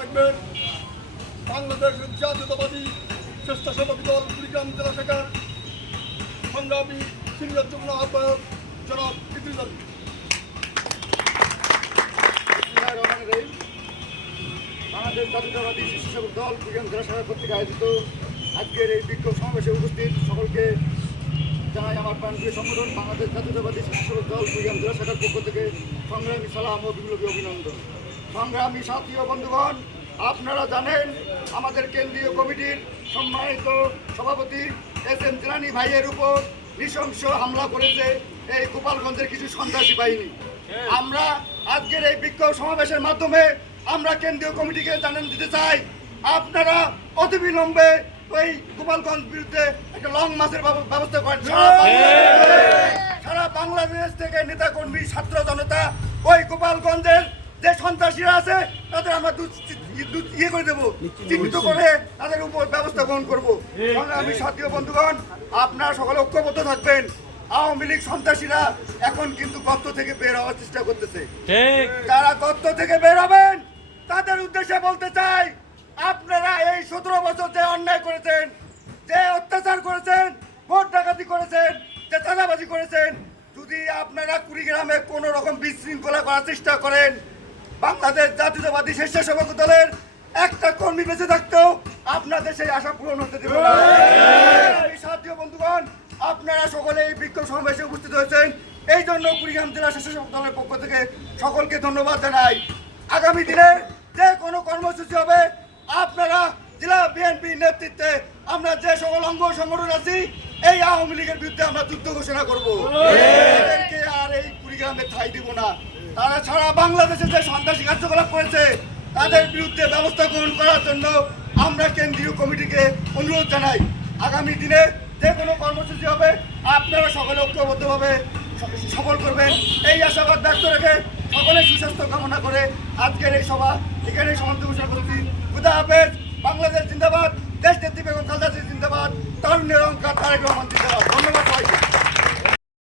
রাখবেন। বাংলাদেশ জাতীয়তাবাদী স্বেচ্ছাসেবক দল কুড়িগ্রাম জেলা শাখার সংগ্রামী সিনিয়র যুগ্ম আহ্বায়ক জনাব ইদ্রিস আলী। বাংলাদেশ জাতীয়তাবাদী স্বেচ্ছাসেবক দল কুড়িগ্রাম জেলা শাখা কর্তৃক আয়োজিত আজকের এই বিক্ষোভ সমাবেশে উপস্থিত সকলকে জানাই আমার প্রাণপ্রিয় সংগঠন বাংলাদেশ জাতীয়তাবাদী স্বেচ্ছাসেবক দল কুড়িগ্রাম জেলা শাখার পক্ষ থেকে সংগ্রামী সালাম ও বিপ্লবী অভিনন্দন। সংগ্রামী সাথী বন্ধুগণ, আপনারা জানেন আমাদের কেন্দ্রীয় কমিটির সম্মানিত সভাপতি এস এম জিলানি ভাইয়ের উপর নৃশংস হামলা করেছে এই গোপালগঞ্জের কিছু সন্ত্রাসী বাহিনী। আমরা আজকের এই বিক্ষোভ সমাবেশের মাধ্যমে আমরা কেন্দ্রীয় কমিটিকে জানান দিতে চাই, আপনারা অতিবিলম্বে ওই গোপালগঞ্জ বিরুদ্ধে একটা লং মাসের ব্যব- ব্যবস্থা করেন। সারা বাংলাদেশ- থেকে নেতা কর্মী ছাত্র জনতা ওই গোপালগঞ্জের যে সন্ত্রাসীরা আছে তাদের আমরা ইয়ে করে দেবো। চিহ্নিত করে তাদের উপর ব্যবস্থা গ্রহণ করব। আমি সাথীয় বন্ধুগণ আপনারা সকলে ঐক্যবদ্ধ থাকবেন। আওয়ামী লীগ সন্ত্রাসীরা এখন কিন্তু গর্ত থেকে বের হওয়ার চেষ্টা করতেছে। যারা গর্ত থেকে বের হবেন। তাদের উদ্দেশ্যে বলতে চাই আপনারা এই সতেরো বছর যে অন্যায় করেছেন যে অত্যাচার করেছেন ভোট ডাকাতি করেছেন যে চাঁদাবাজি করেছেন যদি আপনারা কুড়িগ্রামে কোনো রকম বিশৃঙ্খলা করার চেষ্টা করেন বাংলাদেশ জাতীয়তাবাদী স্বেচ্ছাসেবক দলের একটা কর্মী বেঁচে থাকতেও আপনাদের সেই আশা পূরণ হতে দেবে সাথীয় বন্ধুগণ আপনারা সকলে এই বিক্ষোভ সমাবেশে উপস্থিত হয়েছেন। এই জন্য কুড়িগ্রাম জেলা স্বেচ্ছাসেবক দলের পক্ষ থেকে সকলকে ধন্যবাদ জানাই। আগামী দিনে যে কোনো কর্মসূচি হবে আপনারা জেলা বিএনপি নেতৃত্বে আমরা যে সকল অঙ্গ সংগঠন আছি এই আওয়ামী লীগের বিরুদ্ধে আমরা যুদ্ধ ঘোষণা করব। আর এই কুড়িগ্রামে ঠাই দিব না। তারা সারা বাংলাদেশে যে সন্ত্রাসী কার্যকলাপ করেছে, তাদের বিরুদ্ধে ব্যবস্থা গ্রহণ করার জন্য আমরা কেন্দ্রীয় কমিটিকে অনুরোধ জানাই। আগামী দিনে যে কোনো কর্মসূচি হবে, আপনারা সকলে ঐক্যবদ্ধভাবে সফল করবেন। এই আশাবাদ ব্যক্ত রেখে সকলে সুস্বাস্থ্য কামনা করে আজকের এই সভা এখানে সমাপ্ত ঘোষণা করছি। খুদা হাফেজ, বাংলাদেশ জিন্দাবাদ, দেশ নেত্রী বেগম খালদা জিয়া জিন্দাবাদ, তরুণের অঙ্কার তারেক রহমান জিন্দাবাদ।